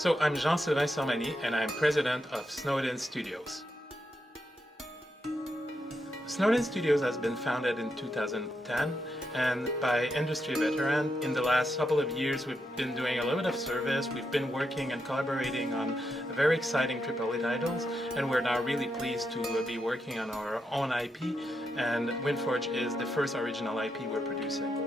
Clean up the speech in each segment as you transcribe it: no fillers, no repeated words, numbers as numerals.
So I'm Jean-Sylvain Sermani and I'm president of Snowden Studios. Snowden Studios has been founded in 2010 and by industry veteran. In the last couple of years we've been doing a little bit of service. We've been working and collaborating on very exciting AAA titles, and we're now really pleased to be working on our own IP, and Windforge is the first original IP we're producing.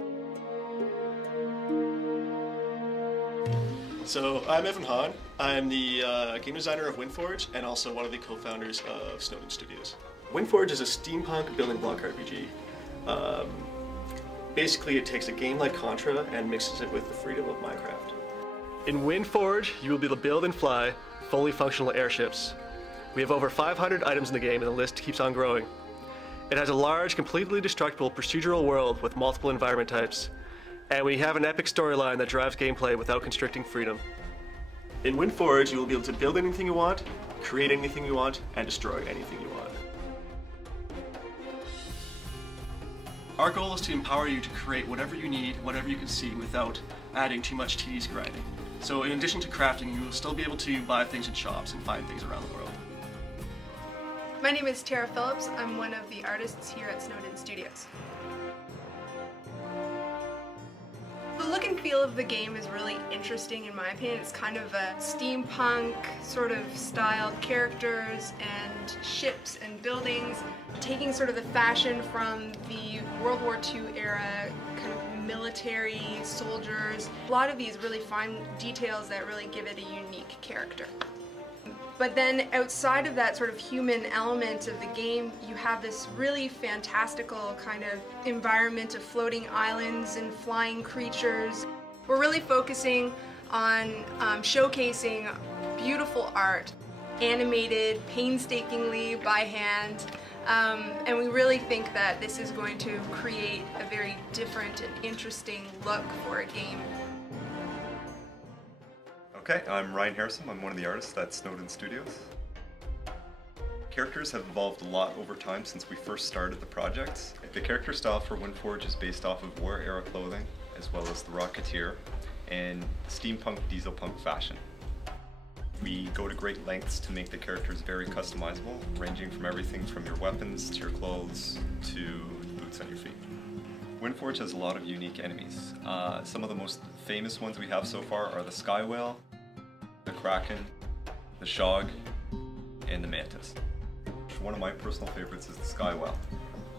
So I'm Evan Hahn. I'm the game designer of Windforge and also one of the co-founders of Snowden Studios. Windforge is a steampunk building block RPG. Basically it takes a game like Contra and mixes it with the freedom of Minecraft. In Windforge you will be able to build and fly fully functional airships. We have over 500 items in the game and the list keeps on growing. It has a large, completely destructible procedural world with multiple environment types. And we have an epic storyline that drives gameplay without constricting freedom. In Windforge, you will be able to build anything you want, create anything you want, and destroy anything you want. Our goal is to empower you to create whatever you need, whatever you can see, without adding too much tedious grinding. So in addition to crafting, you will still be able to buy things in shops and find things around the world. My name is Tara Phillips. I'm one of the artists here at Snowden Studios. The look and feel of the game is really interesting in my opinion. It's kind of a steampunk sort of styled characters and ships and buildings, taking sort of the fashion from the World War II era kind of military soldiers. A lot of these really fine details that really give it a unique character. But then outside of that sort of human element of the game, you have this really fantastical kind of environment of floating islands and flying creatures. We're really focusing on showcasing beautiful art, animated painstakingly by hand, and we really think that this is going to create a very different and interesting look for a game. Okay, I'm Ryan Harrison. I'm one of the artists at Snowden Studios. Characters have evolved a lot over time since we first started the project. The character style for Windforge is based off of war era clothing, as well as the Rocketeer, and steampunk dieselpunk fashion. We go to great lengths to make the characters very customizable, ranging from everything from your weapons to your clothes to boots on your feet. Windforge has a lot of unique enemies. Some of the most famous ones we have so far are the Sky Whale, the Kraken, the Shog, and the Mantis. One of my personal favorites is the Sky Whale.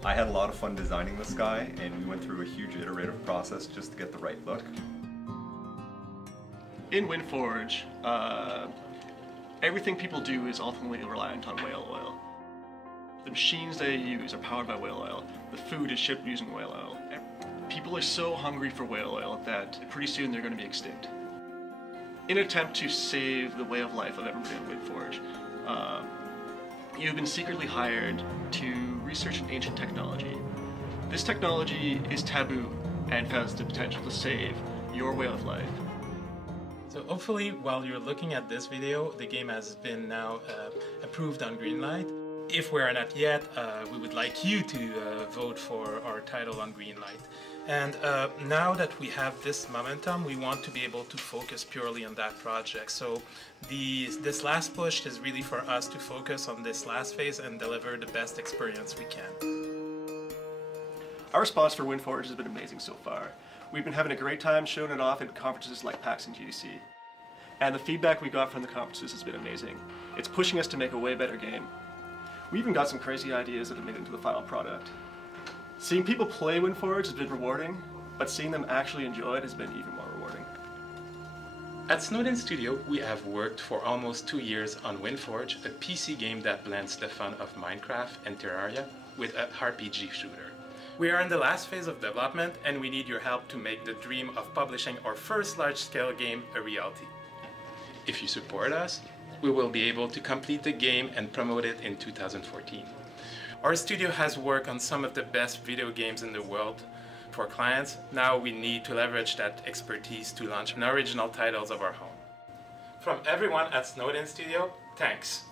I had a lot of fun designing the sky, and we went through a huge iterative process just to get the right look. In Windforge, everything people do is ultimately reliant on whale oil. The machines they use are powered by whale oil. The food is shipped using whale oil. People are so hungry for whale oil that pretty soon they're going to be extinct. In an attempt to save the way of life of everybody in Windforge, you've been secretly hired to research an ancient technology. This technology is taboo and has the potential to save your way of life. So hopefully while you're looking at this video, the game has been now approved on Greenlight. If we're not yet, we would like you to vote for our title on Greenlight. And now that we have this momentum, we want to be able to focus purely on that project. So this last push is really for us to focus on this last phase and deliver the best experience we can. Our response for Windforge has been amazing so far. We've been having a great time showing it off at conferences like PAX and GDC. And the feedback we got from the conferences has been amazing. It's pushing us to make a way better game. We even got some crazy ideas that have made it into the final product. Seeing people play Windforge has been rewarding, but seeing them actually enjoy it has been even more rewarding. At Snowden Studio, we have worked for almost 2 years on Windforge, a PC game that blends the fun of Minecraft and Terraria with an RPG shooter. We are in the last phase of development, and we need your help to make the dream of publishing our first large-scale game a reality. If you support us, we will be able to complete the game and promote it in 2014. Our studio has worked on some of the best video games in the world for clients. Now we need to leverage that expertise to launch original titles of our own. From everyone at Snowden Studio, thanks.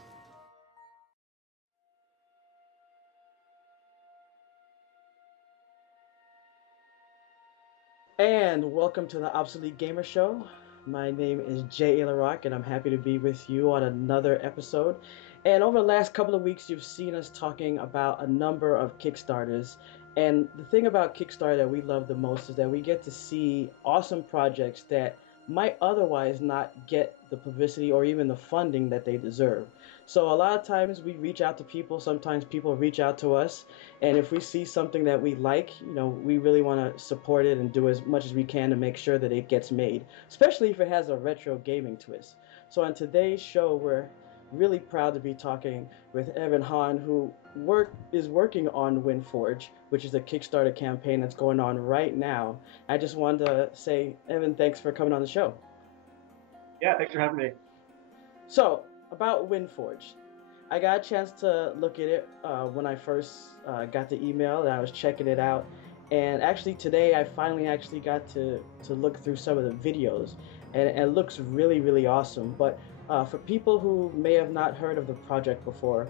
And welcome to the Obsolete Gamer Show. My name is Jay Ilarock, and I'm happy to be with you on another episode. And over the last couple of weeks, you've seen us talking about a number of Kickstarters. And the thing about Kickstarter that we love the most is that we get to see awesome projects that might otherwise not get the publicity or even the funding that they deserve. So a lot of times we reach out to people, sometimes people reach out to us, and if we see something that we like, we really want to support it and do as much as we can to make sure that it gets made, especially if it has a retro gaming twist. So on today's show, we're really proud to be talking with Evan Hahn, who is working on Windforge, which is a Kickstarter campaign that's going on right now. I just wanted to say, Evan, thanks for coming on the show. Yeah, thanks for having me. So, about Windforge. I got a chance to look at it when I first got the email, and I was checking it out. And actually today I finally actually got to look through some of the videos, and it looks really, really awesome. But for people who may have not heard of the project before,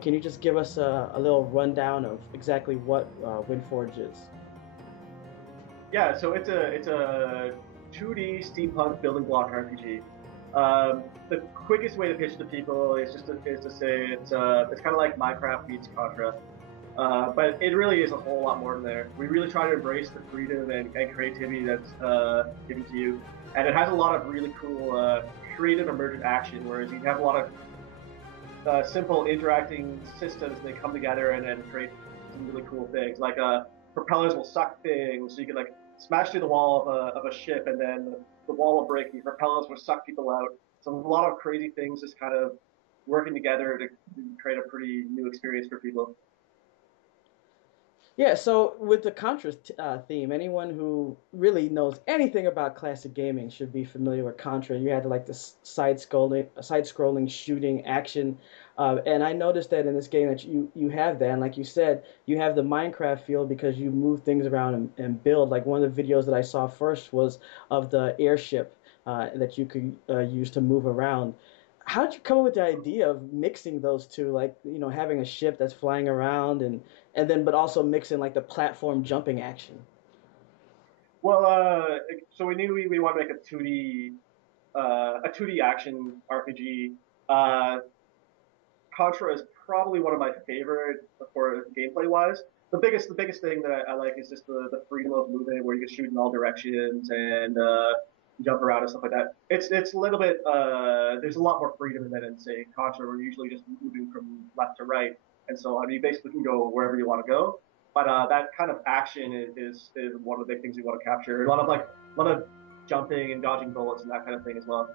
can you just give us a little rundown of exactly what Windforge is? Yeah, so it's a 2D steampunk building block RPG. The quickest way to pitch to people is to say it's kind of like Minecraft meets Contra, but it really is a whole lot more than there. We really try to embrace the freedom and creativity that's given to you, and it has a lot of really cool creative emergent action. Whereas you have a lot of simple interacting systems that come together and then create some really cool things. Like propellers will suck things, so you can like smash through the wall of a ship, and then the wall will break, and your propellers will suck people out. So a lot of crazy things just kind of working together to create a pretty new experience for people. Yeah, so with the Contra theme, anyone who really knows anything about classic gaming should be familiar with Contra. You had like the side-scrolling shooting action, and I noticed that in this game that you have that, and like you said, you have the Minecraft feel because you move things around and build. Like one of the videos that I saw first was of the airship that you could use to move around. How did you come up with the idea of mixing those two, like having a ship that's flying around and then but also mixing like the platform jumping action? Well, so we knew we wanted to make a 2D action RPG. Uh, Contra is probably one of my favorite for gameplay wise. The biggest thing that I like is just the freedom of movement, where you can shoot in all directions and jump around and stuff like that. It's a little bit there's a lot more freedom in that than say Contra, where you're usually just moving from left to right, and so I mean you basically can go wherever you want to go. But that kind of action is one of the big things we want to capture. A lot of jumping and dodging bullets and that kind of thing as well.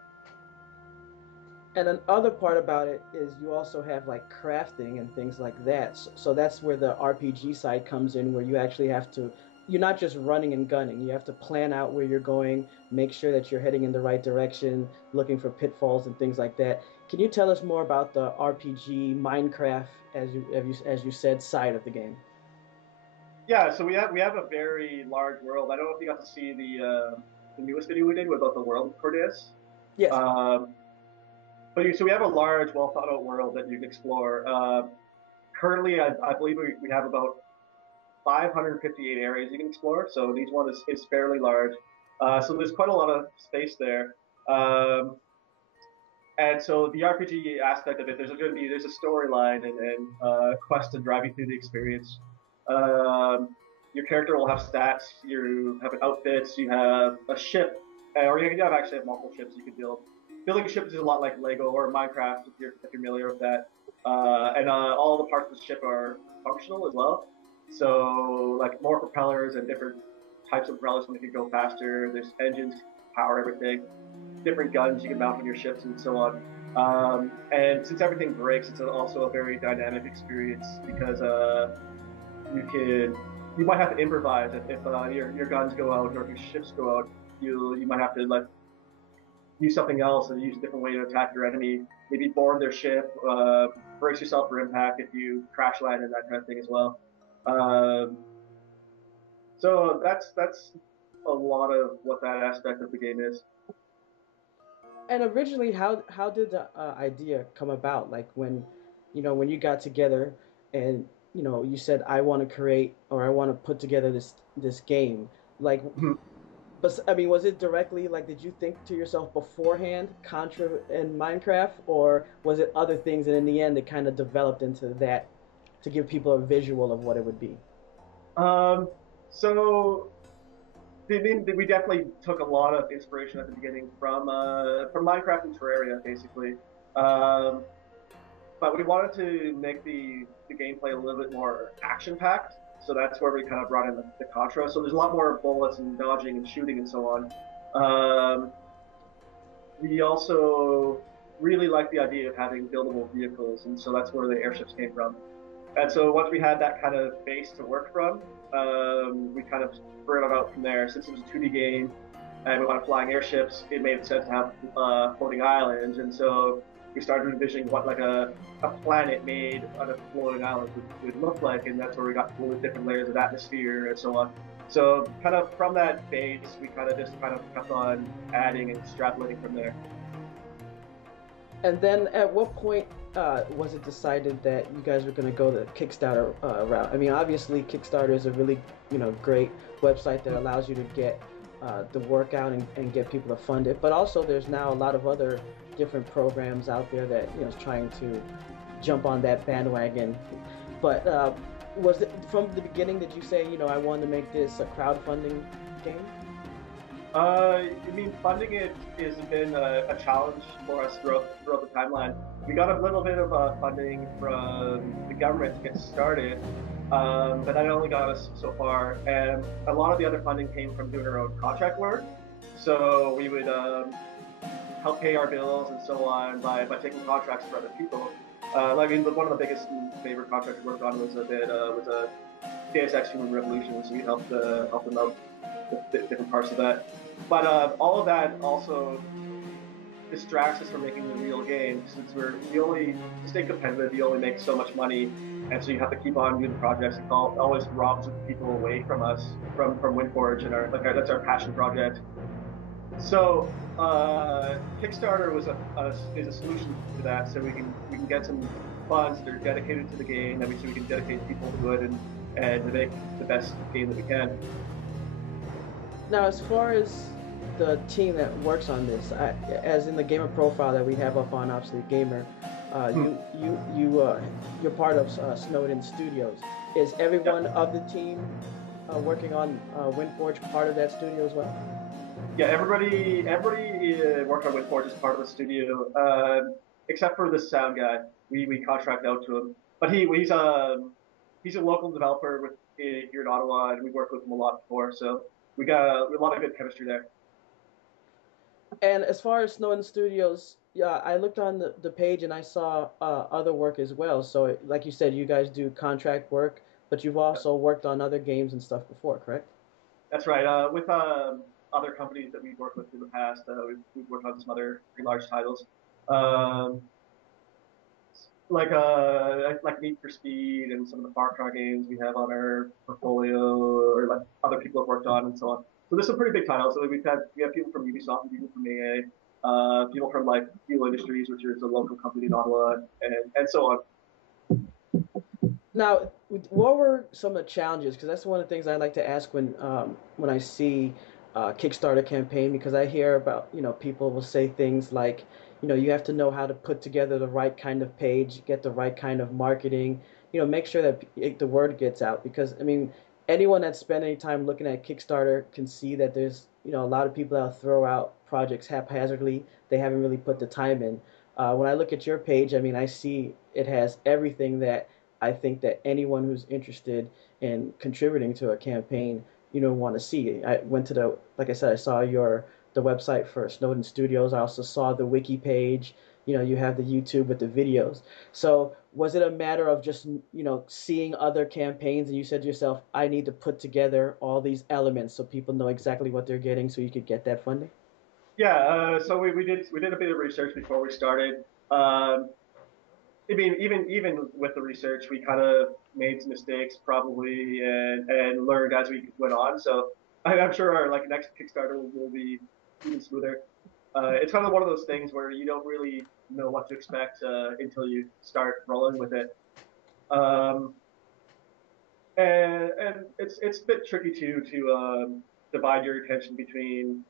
And another part about it is you also have like crafting and things like that. So that's where the RPG side comes in, where you actually have to, you're not just running and gunning. You have to plan out where you're going, make sure that you're heading in the right direction, looking for pitfalls and things like that. Can you tell us more about the RPG Minecraft, as you said, side of the game? Yeah, so we have a very large world. I don't know if you got to see the newest video we did about the world for this. Yes. Um, so we have a large, well thought out world that you can explore. Currently, I believe we have about 558 areas you can explore. So each one is fairly large. So there's quite a lot of space there. Um, and so the RPG aspect of it, there's a storyline and quest to drive you through the experience. Um, your character will have stats. You have outfits. You have a ship, or you have actually have multiple ships you can build. Building ships is a lot like Lego or Minecraft if you're familiar with that. And all the parts of the ship are functional as well. So like more propellers and different types of propellers to make it go faster. There's engines to power everything. Different guns you can mount on your ships and so on. And since everything breaks, it's also a very dynamic experience because you might have to improvise if your guns go out or if your ships go out. You might have to like use something else and use a different way to attack your enemy. Maybe board their ship, brace yourself for impact if you crash land and that kind of thing as well. So that's a lot of what that aspect of the game is. And originally, how did the idea come about? Like when you got together and you said I want to create or I want to put together this game. Like But I mean, was it directly like? Did you think to yourself beforehand, Contra and Minecraft, or was it other things? And in the end, it kind of developed into that to give people a visual of what it would be. Um, so we definitely took a lot of inspiration at the beginning from Minecraft and Terraria, basically. Um, but we wanted to make the gameplay a little bit more action packed. So that's where we kind of brought in the Contra. So there's a lot more bullets and dodging and shooting and so on. We also really like the idea of having buildable vehicles, and so that's where the airships came from. And so once we had that kind of base to work from, we kind of spread it out from there. Since it was a 2D game and we wanted flying airships, it made sense to have floating islands. And so we started envisioning what like a planet made out of floating islands would look like, and that's where we got all the different layers of atmosphere and so on. So kind of from that base, we kind of just kind of kept on adding and extrapolating from there. And then at what point was it decided that you guys were going to go the Kickstarter route? I mean, obviously Kickstarter is a really, great website that allows you to get the work out and get people to fund it. But also there's now a lot of other different programs out there that, is trying to jump on that bandwagon. But was it from the beginning, did you say, I wanted to make this a crowdfunding game? I mean, funding it has been a challenge for us throughout the timeline. We got a little bit of funding from the government to get started, but that only got us so far. And a lot of the other funding came from doing our own contract work. So we would help pay our bills and so on by taking contracts for other people. I mean, one of the biggest and favorite contracts we worked on was a Deus Ex Human Revolution, so we helped them out with different parts of that. But all of that also distracts us from making the real game, since to stay competitive, you only make so much money, and so you have to keep on doing the projects. It always robs people away from us, from Windforge, and that's our passion project. So Kickstarter is a solution to that, so we can get some funds that are dedicated to the game, so we can dedicate people to it and to make the best game that we can. Now, as far as the team that works on this, as in the gamer profile that we have up on Obsolete Gamer, you're part of Snowden Studios. Is everyone of the team working on Windforge part of that studio as well? Yeah, everybody working on Windforge is part of the studio, except for the sound guy. We contract out to him, but he's a local developer here in Ottawa, and we worked with him a lot before, so we got a lot of good chemistry there. And as far as Snowden Studios, yeah, I looked on the page and I saw other work as well. So, like you said, you guys do contract work, but you've also worked on other games and stuff before, correct? That's right. With other companies that we've worked with in the past, we've worked on some other pretty large titles, like Need for Speed and some of the Far Cry games we have on our portfolio, or like other people have worked on and so on. So there's some pretty big titles. So we have people from Ubisoft, people from EA, people from like Fuel Industries, which is a local company in Ottawa, and so on. Now, what were some of the challenges? Because that's one of the things I like to ask when I see Kickstarter campaign, because I hear about, people will say things like, you have to know how to put together the right kind of page, get the right kind of marketing, make sure that the word gets out. Because, I mean, anyone that's spent any time looking at Kickstarter can see that there's, a lot of people that throw out projects haphazardly. They haven't really put the time in. When I look at your page, I mean, I see it has everything that I think that anyone who's interested in contributing to a campaign, want to see. I went to like I said, I saw the website for Snowden Studios. I also saw the wiki page. You have the YouTube with the videos. So was it a matter of just, seeing other campaigns and you said to yourself, I need to put together all these elements so people know exactly what they're getting so you could get that funding? Yeah, so we did a bit of research before we started. I mean, even with the research, we kind of made some mistakes probably and learned as we went on. So I'm sure our next Kickstarter will be even smoother. It's kind of one of those things where you don't really know what to expect until you start rolling with it. And it's a bit tricky too to divide your attention between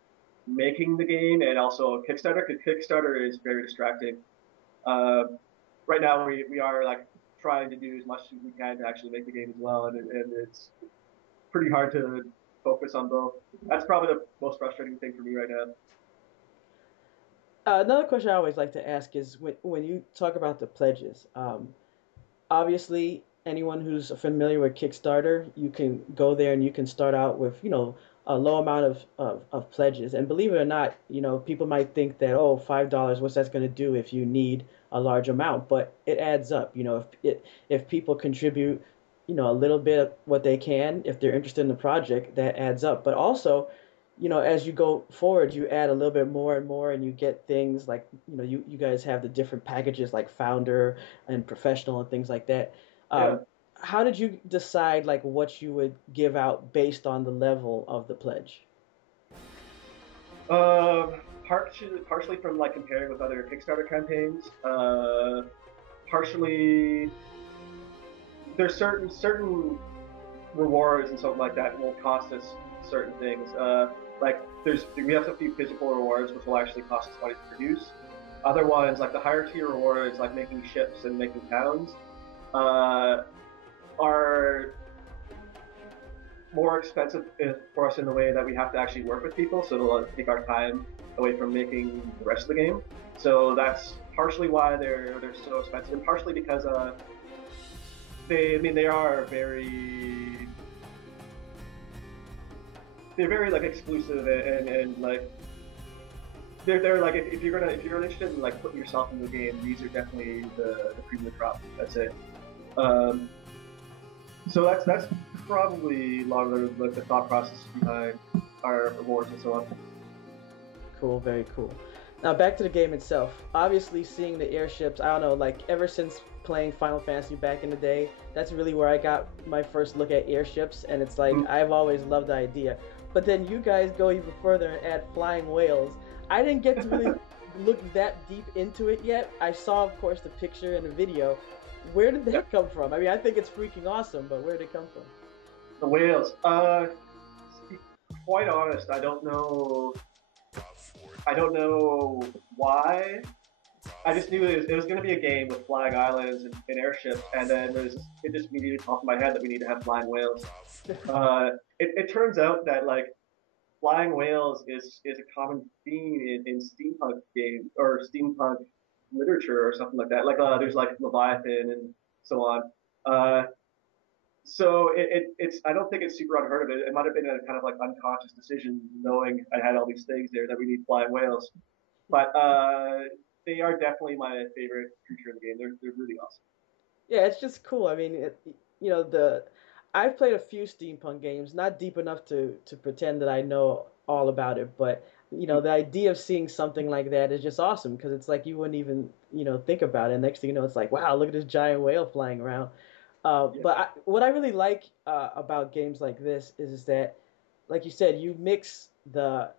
making the game and also Kickstarter, because Kickstarter is very distracting. Right now we are like trying to do as much as we can to actually make the game as well, and it's pretty hard to focus on both. That's probably the most frustrating thing for me right now. Another question I always like to ask is when you talk about the pledges. Obviously, anyone who's familiar with Kickstarter, you can go there and you can start out with, a low amount of pledges. And believe it or not, people might think that, oh, $5, what's that going to do if you need a large amount? But it adds up. If people contribute, a little bit of what they can, if they're interested in the project, that adds up. But also, as you go forward, you add a little bit more and more, and you get things like, you guys have the different packages like founder and professional and things like that. Yeah. How did you decide like what you would give out based on the level of the pledge? Partially from like comparing with other Kickstarter campaigns. Partially, there's certain rewards and something like that will cost us certain things. Like we have a few physical rewards which will actually cost us money to produce. Other ones, like the higher tier rewards, like making ships and making towns, are more expensive for us in the way that we have to actually work with people, so it'll take our time away from making the rest of the game. So that's partially why they're so expensive, and partially because they are very like exclusive and like they're like if you're interested in like putting yourself in the game, these are definitely the cream of the crop. That's it. So that's probably a lot of the thought process behind our rewards and so on. Cool, very cool. Now back to the game itself. Obviously, seeing the airships, I don't know, like ever since playing Final Fantasy back in the day, that's really where I got my first look at airships, and it's like I've always loved the idea. But then you guys go even further and add flying whales. I didn't get to really look that deep into it yet. I saw, of course, the picture and the video. Where did that come from? I mean, I think it's freaking awesome, but where did it come from? The whales. To be quite honest, I don't know why. I just knew it was going to be a game with flying islands and airships, and then it just immediately popped in my head that we need to have flying whales. It turns out that like flying whales is a common theme in steampunk games or steampunk literature or something like that. Like there's like Leviathan and so on. So it's I don't think it's super unheard of. It might have been a kind of like unconscious decision, knowing I had all these things there that we need flying whales. But they are definitely my favorite creature in the game. They're really awesome. Yeah, it's just cool. I mean, I've played a few steampunk games, not deep enough to pretend that I know all about it, but the idea of seeing something like that is just awesome because it's like you wouldn't even think about it. Next thing you know, it's like, wow, look at this giant whale flying around. But what I really like about games like this is that, like you said, you mix the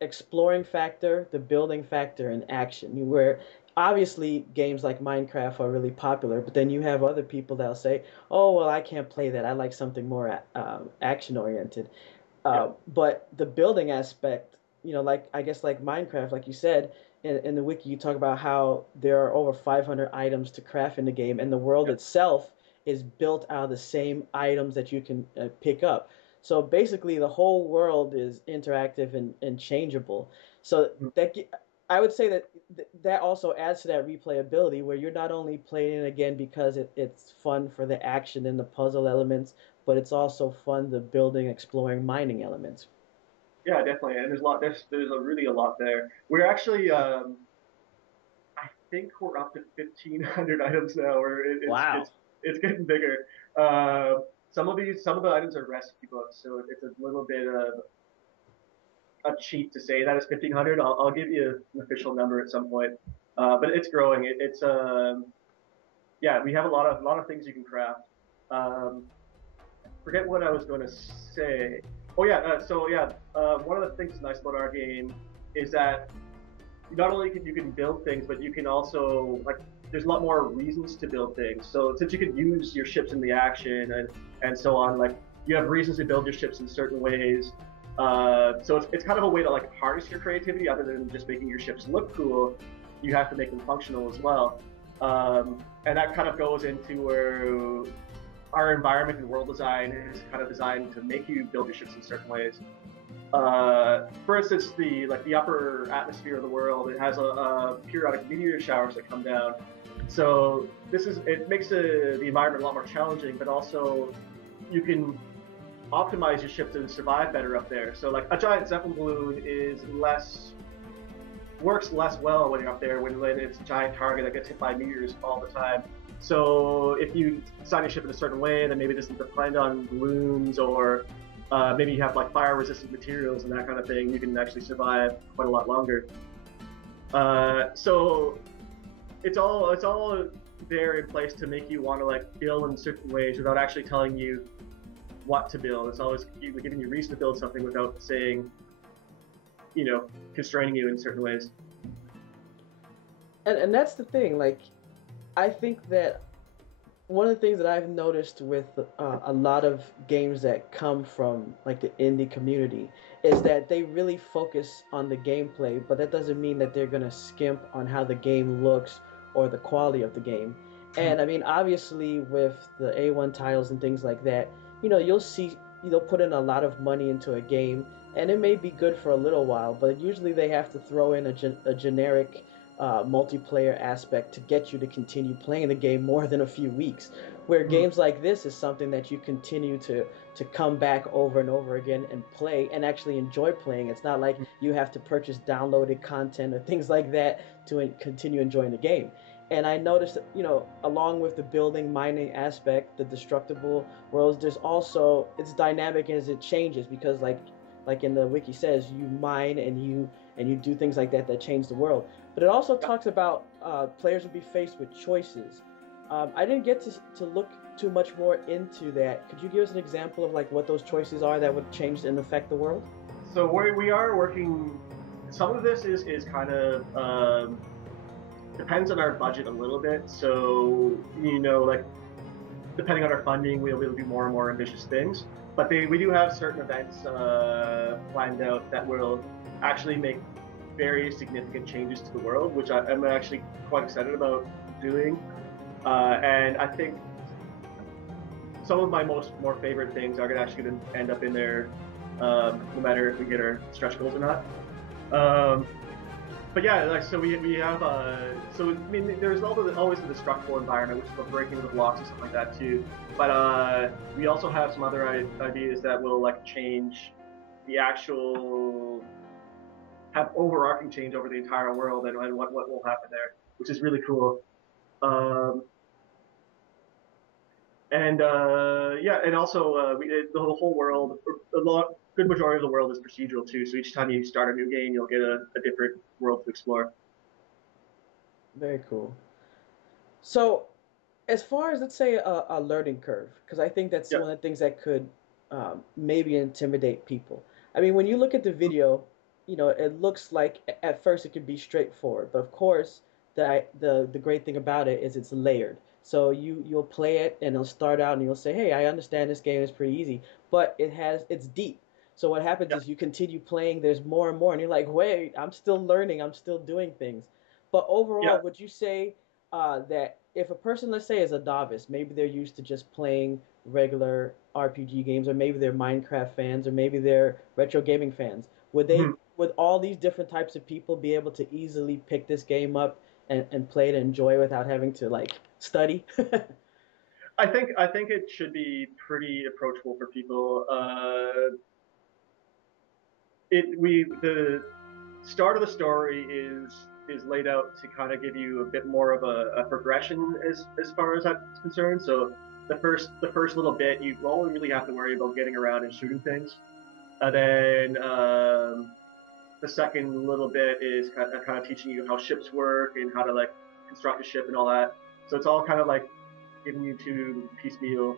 exploring factor, the building factor, and action. Where obviously games like Minecraft are really popular, but then you have other people that'll say, "Oh, well, I can't play that. I like something more action oriented." But the building aspect, like I guess like Minecraft, like you said in the wiki, you talk about how there are over 500 items to craft in the game, and the world itself is built out of the same items that you can pick up. So basically, the whole world is interactive and changeable. So I would say that also adds to that replayability, where you're not only playing it again because it's fun for the action and the puzzle elements, but it's also fun the building, exploring, mining elements. Yeah, definitely. And there's really a lot there. We're actually I think we're up to 1,500 items now. Wow. It's getting bigger. Some of the items are recipe books, so it's a little bit of a cheat to say that it's 1,500. I'll give you an official number at some point, but it's growing. We have a lot of things you can craft. Forget what I was going to say. Oh yeah, one of the things that's nice about our game is that not only can you build things, but you can also there's a lot more reasons to build things. So since you can use your ships in the action and so on, like you have reasons to build your ships in certain ways. So it's kind of a way to like harness your creativity other than just making your ships look cool. You have to make them functional as well. And that kind of goes into where our environment and world design is kind of designed to make you build your ships in certain ways. For instance, the upper atmosphere of the world, it has a periodic meteor showers that come down. So it makes the environment a lot more challenging, but also you can optimize your ship to survive better up there. So like a giant Zeppelin balloon works less well when you're up there when it's a giant target that gets hit by meteors all the time. So if you design your ship in a certain way, then maybe it doesn't depend on balloons, or maybe you have like fire resistant materials and that kind of thing, you can actually survive quite a lot longer. So it's all there in place to make you want to like build in certain ways without actually telling you what to build. It's always giving you reason to build something without saying, constraining you in certain ways. And that's the thing, like, I think that one of the things that I've noticed with a lot of games that come from like the indie community is that they really focus on the gameplay, but that doesn't mean that they're gonna skimp on how the game looks or the quality of the game. And I mean, obviously with the A1 titles and things like that, you'll see they'll put in a lot of money into a game, and it may be good for a little while, but usually they have to throw in a generic multiplayer aspect to get you to continue playing the game more than a few weeks. Where games like this is something that you continue to come back over and over again and play and actually enjoy playing. It's not like you have to purchase downloaded content or things like that to continue enjoying the game. And I noticed that, along with the building, mining aspect, the destructible worlds, there's also, it's dynamic as it changes, because like in the wiki says, you mine and you do things like that change the world. But it also talks about players will be faced with choices. I didn't get to look too much more into that. Could you give us an example of like what those choices are that would change and affect the world? So we are working, some of this is kind of, depends on our budget a little bit. So, like, depending on our funding, we'll be able to do more and more ambitious things. But we do have certain events planned out that will actually make very significant changes to the world, which I'm actually quite excited about doing. And I think some of my more favorite things are actually going to end up in there, no matter if we get our stretch goals or not. But yeah, like, so we have so I mean, there's always the destructible environment, which is about breaking the blocks and stuff like that too. But we also have some other ideas that will like change the actual, have overarching change over the entire world and what will happen there, which is really cool. Yeah, and also the whole world, good majority of the world is procedural too. So each time you start a new game, you'll get a different world to explore. Very cool. So, as far as, let's say, a learning curve, because I think that's one of the things that could maybe intimidate people. I mean, when you look at the video, it looks like at first it could be straightforward, but of course, the great thing about it is it's layered. So you'll play it and it'll start out and you'll say, hey, I understand this game is pretty easy, but it's deep. So what happens is you continue playing, there's more and more, and you're like, wait, I'm still learning, I'm still doing things. But overall, would you say that if a person, let's say, is a novice, maybe they're used to just playing regular RPG games, or maybe they're Minecraft fans, or maybe they're retro gaming fans, would all these different types of people be able to easily pick this game up and play it and enjoy without having to like study? I think it should be pretty approachable for people. The start of the story is laid out to kind of give you a bit more of a progression as far as that's concerned. So the first little bit, you only really have to worry about getting around and shooting things, and then the second little bit is kind of teaching you how ships work and how to like construct a ship and all that. So it's all kind of like giving you two piecemeal,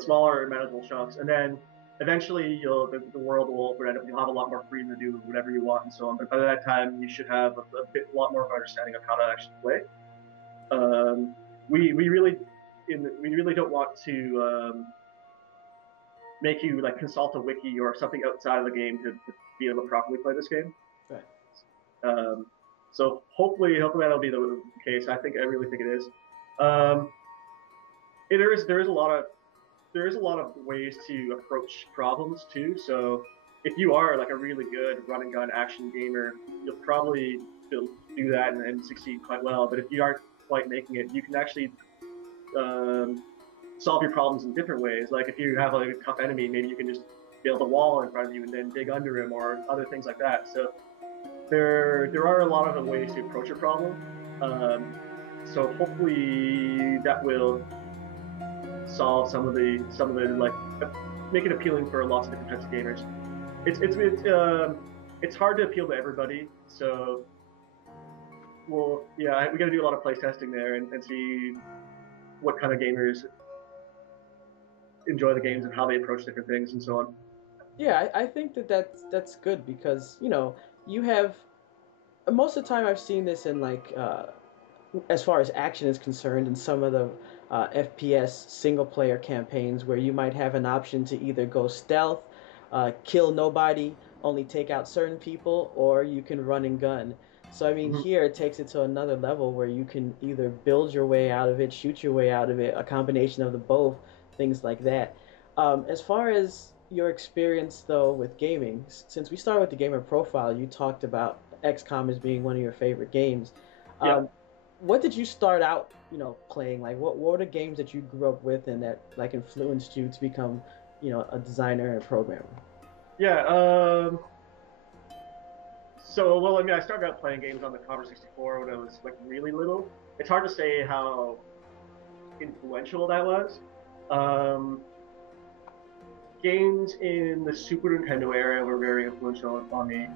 smaller manageable chunks, and then eventually the world will open up. You'll have a lot more freedom to do whatever you want and so on. But by that time, you should have a lot more of an understanding of how to actually play. We really don't want to make you like consult a wiki or something outside of the game to be able to properly play this game. Right. So hopefully that'll be the case. I really think it is. There is a lot of ways to approach problems too. So if you are like a really good run and gun action gamer, you'll probably do that and succeed quite well. But if you aren't quite making it, you can actually solve your problems in different ways. Like if you have like a tough enemy, maybe you can just build a wall in front of you and then dig under him or other things like that. So there are a lot of ways to approach a problem. So hopefully that will solve some of the like make it appealing for lots of different types of gamers. It's hard to appeal to everybody. So we got to do a lot of play testing there and see what kind of gamers enjoy the games and how they approach different things and so on. Yeah, I think that's good because you have most of the time I've seen this in like as far as action is concerned in some of the FPS single player campaigns where you might have an option to either go stealth, kill nobody, only take out certain people, or you can run and gun. So I mean, here it takes it to another level where you can either build your way out of it, shoot your way out of it, a combination of the both, things like that. As far as your experience though with gaming, since we started with the gamer profile, you talked about XCOM as being one of your favorite games. What did you start out, playing? Like, what were the games that you grew up with and that like influenced you to become, a designer and programmer? Yeah. I started out playing games on the Commodore 64 when I was like really little. It's hard to say how influential that was. Games in the Super Nintendo era were very influential on me,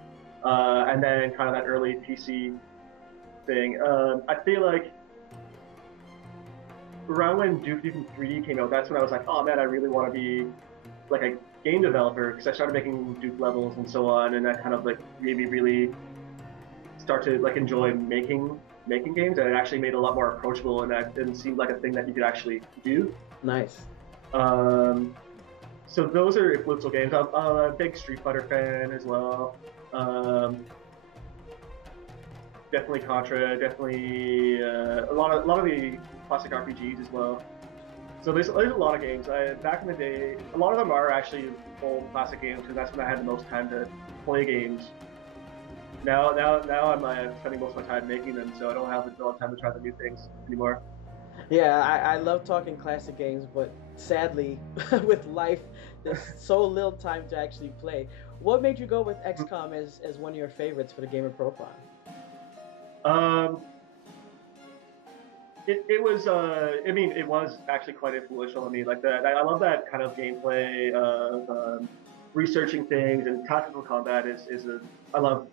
and then kind of that early PC thing. I feel like around when Duke Nukem 3D came out, that's when I was like, oh man, I really want to be like a game developer, because I started making Duke levels and so on, and I kind of like maybe really start to like enjoy making games, and it actually made it a lot more approachable, and that didn't seem like a thing that you could actually do. Nice. So those are influential games. I'm a big Street Fighter fan as well. Definitely Contra. Definitely a lot of the classic RPGs as well. So there's a lot of games. Back in the day, a lot of them are actually old classic games because that's when I had the most time to play games. Now I'm spending most of my time making them, so I don't have a lot of time to try the new things anymore. Yeah, I love talking classic games, but sadly, with life, there's so little time to actually play. What made you go with XCOM as one of your favorites for the gamer profile? It was it was actually quite influential on me. Like that, I love that kind of gameplay of researching things, and tactical combat I love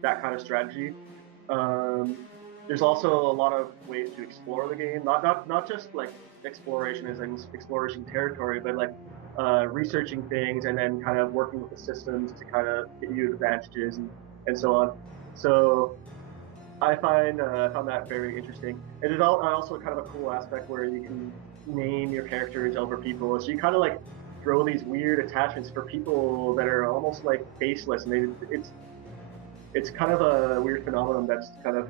that kind of strategy. There's also a lot of ways to explore the game, not just like exploration as in exploration territory, but like researching things and then kind of working with the systems to kind of get you advantages and so on. So I found that very interesting. And it's also kind of a cool aspect where you can name your characters over people. So you kind of like throw these weird attachments for people that are almost like faceless, and it's kind of a weird phenomenon that's kind of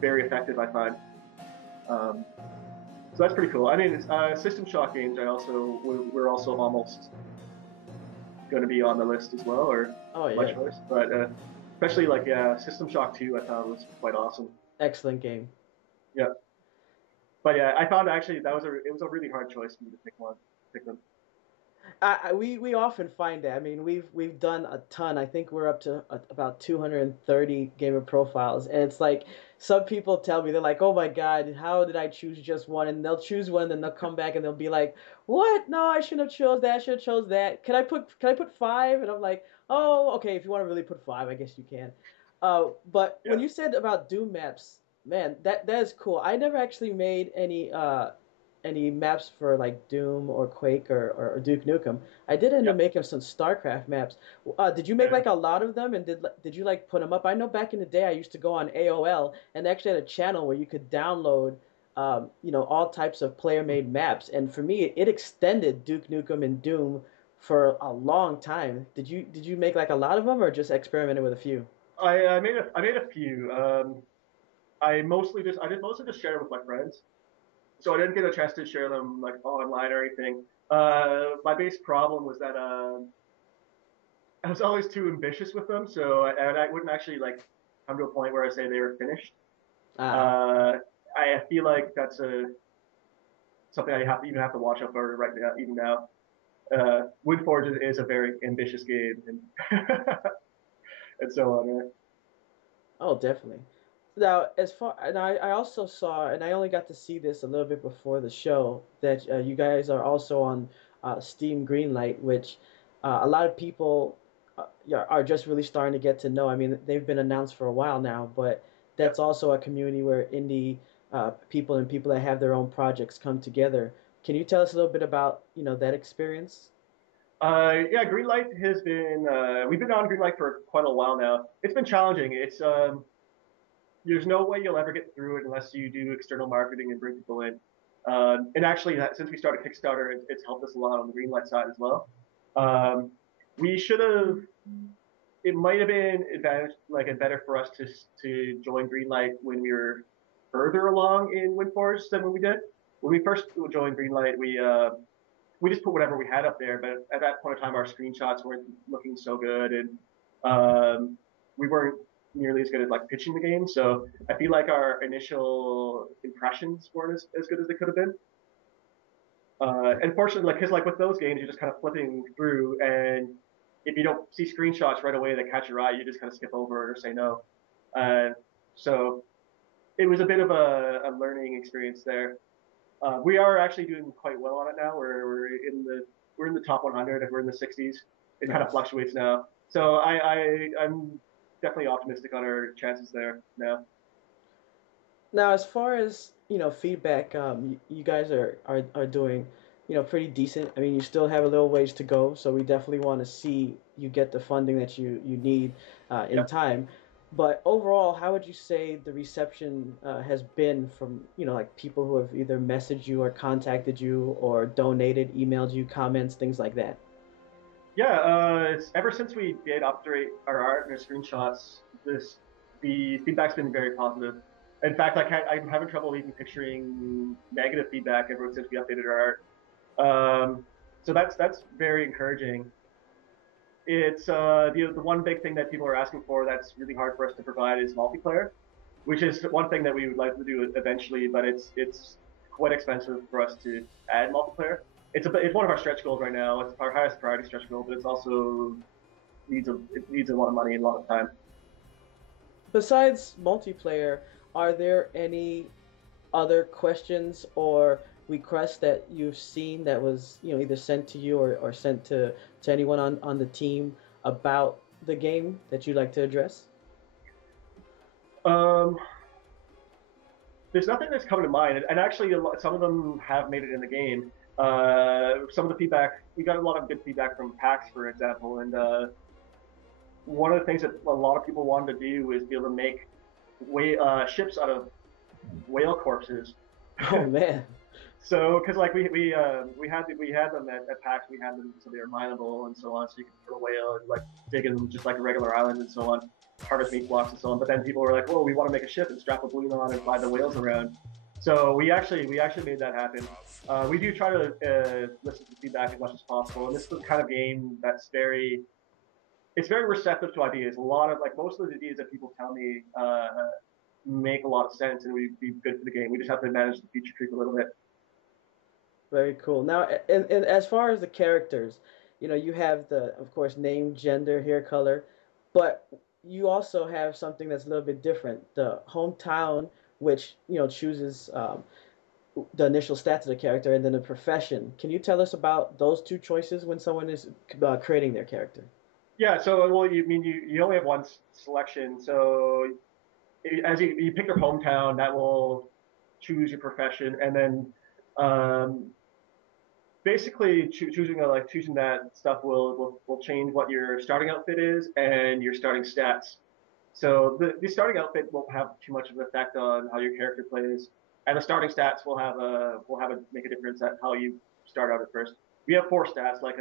very effective, I find. So that's pretty cool. I mean, System Shock games. We're also almost going to be on the list as well, or my choice. But especially like System Shock 2, I thought was quite awesome. Excellent game. Yeah. But yeah, I found actually it was a really hard choice for me to pick them. We often find that. I mean, we've done a ton. I think we're up to about 230 gamer profiles, and it's like some people tell me they're like, "Oh my God, how did I choose just one?" And they'll choose one, and then they'll come back and they'll be like, "What? No, I shouldn't have chose that. I should have chose that. Can I put 5?" And I'm like, "Oh, okay. If you want to really put 5, I guess you can." But when you said about Doom maps, man, that is cool. I never actually made any maps for like Doom or Quake or Duke Nukem. I did end up making some StarCraft maps. Did you make like a lot of them, and did you like put them up? I know back in the day I used to go on AOL and actually had a channel where you could download all types of player-made maps, and for me it extended Duke Nukem and Doom for a long time. Did you make like a lot of them, or just experimented with a few? I made a few. I did mostly just share it with my friends, so I didn't get a chance to share them like online or anything. My base problem was that I was always too ambitious with them, and I wouldn't actually like come to a point where I say they were finished. Ah, Uh, I feel like that's a something I have to watch out for right now, even now. Windforge is a very ambitious game, and and so on. Right? oh, definitely. Now, as far and I also saw, and I only got to see this a little bit before the show, that you guys are also on Steam Greenlight, which a lot of people yeah, are just really starting to get to know. I mean, they've been announced for a while now, but Yeah. that's also a community where indie people and people that have their own projects come together. Can you tell us a little bit about that experience? Yeah, Greenlight has been we've been on Greenlight for quite a while now. It's been challenging. It's there's no way you'll ever get through it unless you do external marketing and bring people in. And actually, since we started Kickstarter, it's helped us a lot on the Greenlight side as well. Um, we should have. It might have been advantage like better for us to join Greenlight when we were further along in Windforge than when we did. When we first joined Greenlight, we just put whatever we had up there. But at that point in time, our screenshots weren't looking so good, and we weren't nearly as good at like pitching the game. So I feel like our initial impressions weren't as good as they could have been. Unfortunately, like because like with those games, you're just kind of flipping through, and if you don't see screenshots right away that catch your eye, you just kind of skip over it or say no. Uh, so it was a bit of a learning experience there. We are actually doing quite well on it now. We're in the top 100. We're in the 60s. It kind of Nice. fluctuates now. So I'm definitely optimistic on our chances there now. Now, as far as feedback, you guys are doing pretty decent. I mean, you still have a little ways to go, so we definitely want to see you get the funding that you need in Yep. time. But overall, how would you say the reception has been from like people who have either messaged you or contacted you or donated, emailed you, comments, things like that? Yeah. It's ever since we did update our art and our screenshots, the feedback's been very positive. In fact, I'm having trouble even picturing negative feedback ever since we updated our art. So that's very encouraging. It's the one big thing that people are asking for that's really hard for us to provide is multiplayer, which is one thing that we would like to do eventually, but it's quite expensive for us to add multiplayer. It's one of our stretch goals right now. It's our highest priority stretch goal, but it's also it needs a lot of money and a lot of time. Besides multiplayer, are there any other questions or requests that you've seen that was either sent to you or sent to anyone on the team about the game that you'd like to address? Um, there's nothing that's coming to mind, and actually, some of them have made it in the game. Some of the feedback we got a lot of good feedback from PAX, for example, and one of the things that a lot of people wanted to do is be able to make ships out of whale corpses. Oh man. So, because like we had them at PAX, we had them so they were mineable and so on, so you could kill a whale and like dig in them just like a regular island and so on, harvest meat blocks and so on. But then people were like, "Well, we want to make a ship and strap a balloon on and fly the whales around." So we actually made that happen. We do try to listen to feedback as much as possible, and this is the kind of game that's very receptive to ideas. A lot of like most of the ideas that people tell me make a lot of sense and would be good for the game. We just have to manage the feature creep a little bit. Very cool. Now, and as far as the characters, you have the, of course, name, gender, hair color, but you also have something that's a little bit different. The hometown, which chooses the initial stats of the character, and then the profession. Can you tell us about those two choices when someone is creating their character? Yeah, so well, you only have one selection. So as you pick your hometown, that will choose your profession, and then um, basically choosing that stuff will change what your starting outfit is and your starting stats. So the starting outfit won't have too much of an effect on how your character plays, and the starting stats will have a make a difference at how you start out at first. we have 4 stats like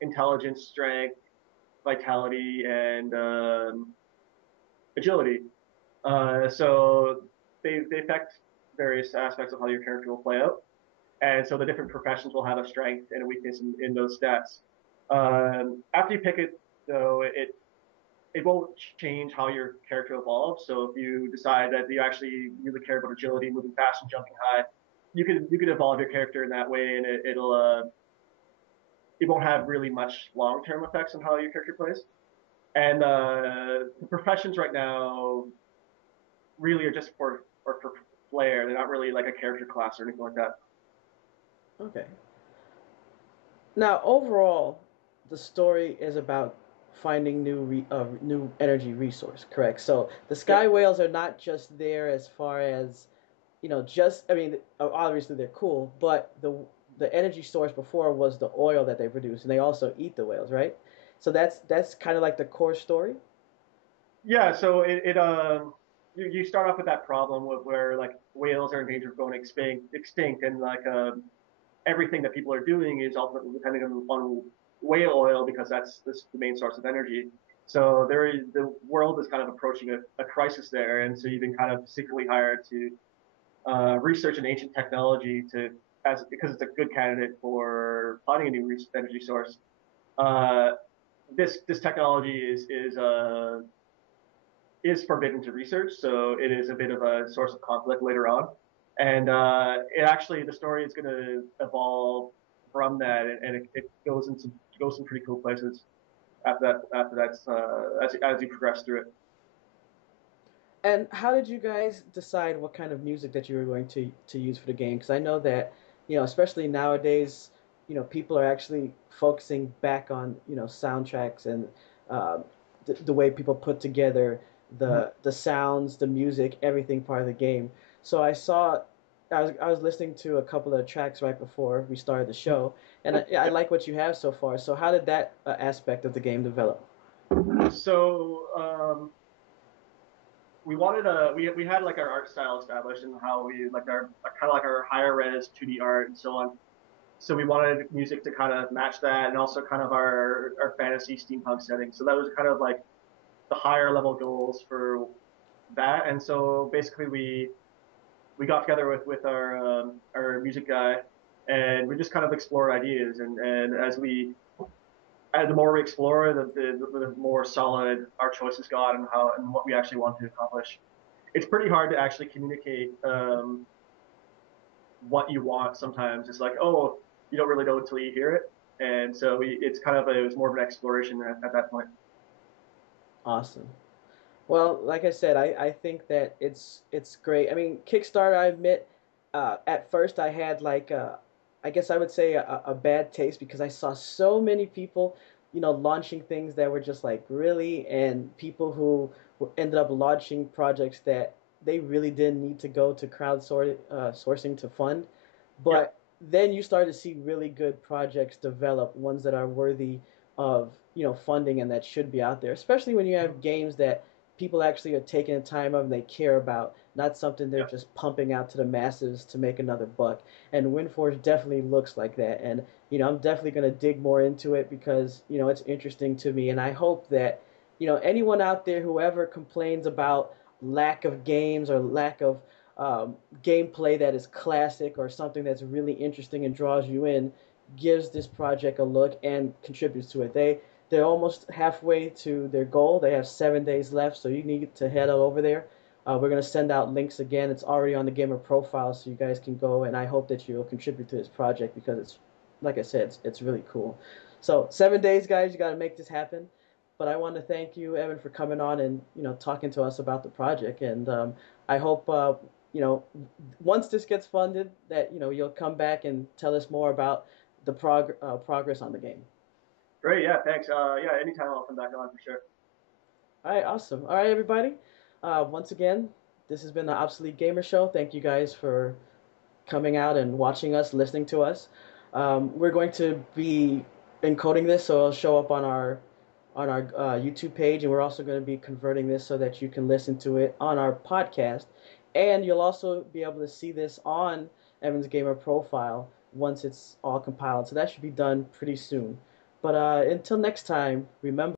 intelligence, strength, vitality, and agility. So they affect various aspects of how your character will play out. And so the different professions will have a strength and a weakness in those stats. After you pick it, though, it won't change how your character evolves. So if you decide that you actually really care about agility, moving fast and jumping high, you could evolve your character in that way, and it won't have really much long-term effects on how your character plays. And the professions right now really are just for flair. They're not really like a character class or anything like that. Okay. Now, overall, the story is about finding new energy resource, correct? So the sky Yep. whales are not just there as far as, just, I mean, obviously they're cool, but the energy source before was the oil that they produce, and they also eat the whales, right? So that's kind of like the core story. Yeah, so you start off with that problem with where like whales are in danger of going extinct, and like everything that people are doing is ultimately depending on whale oil because that's the main source of energy. So the world is kind of approaching a crisis there, and so you've been kind of secretly hired to research an ancient technology to as because it's a good candidate for finding a new energy source. Uh, this technology is forbidden to research, so it is a bit of a source of conflict later on. And the story is going to evolve from that, and it goes some pretty cool places after that's as you progress through it. And how did you guys decide what kind of music that you were going to use for the game? Because I know that, especially nowadays, people are actually focusing back on, soundtracks and the way people put together the sounds, the music, everything part of the game. So I was listening to a couple of tracks right before we started the show, and I like what you have so far. So how did that aspect of the game develop? So we had like our art style established and how we like our kind of like our higher res 2D art and so on. So we wanted music to kind of match that, and also kind of our fantasy steampunk setting. So that was kind of like the higher level goals for that. And so basically we got together with our music guy, and we just kind of explored ideas. And as the more we explore, the more solid our choices got and how and what we actually want to accomplish. It's pretty hard to actually communicate what you want sometimes. It's like, oh, you don't really know until you hear it. And so it was more of an exploration at that point. Awesome. Well, like I said, I think that it's great. I mean, Kickstarter, I admit, at first I had like I guess I would say a bad taste because I saw so many people, launching things that were just like really, and people who ended up launching projects that they really didn't need to go to sourcing to fund. Yeah. But then you start to see really good projects develop, ones that are worthy of, funding and that should be out there, especially when you have games that people actually are taking the time of and they care about, not something they're Yeah. just pumping out to the masses to make another buck. And Windforge definitely looks like that. And, I'm definitely going to dig more into it because, it's interesting to me. And I hope that, anyone out there, whoever complains about lack of games or lack of gameplay that is classic or something that's really interesting and draws you in, gives this project a look and contributes to it. They're almost halfway to their goal. They have 7 days left, so you need to head on over there. We're going to send out links again. It's already on the gamer profile, so you guys can go. And I hope that you'll contribute to this project because it's, like I said, it's really cool. So 7 days, guys. You got to make this happen. But I want to thank you, Evan, for coming on and talking to us about the project. And I hope once this gets funded, that you'll come back and tell us more about the progress on the game. Great. Yeah. Thanks. Yeah. Anytime I'll come back on for sure. All right, awesome. All right, everybody. Once again, this has been the Obsolete Gamer Show. Thank you guys for coming out and watching us, listening to us. We're going to be encoding this, so it'll show up on our YouTube page, and we're also going to be converting this so that you can listen to it on our podcast, and you'll also be able to see this on Evan's Gamer profile once it's all compiled. So that should be done pretty soon. But until next time, remember.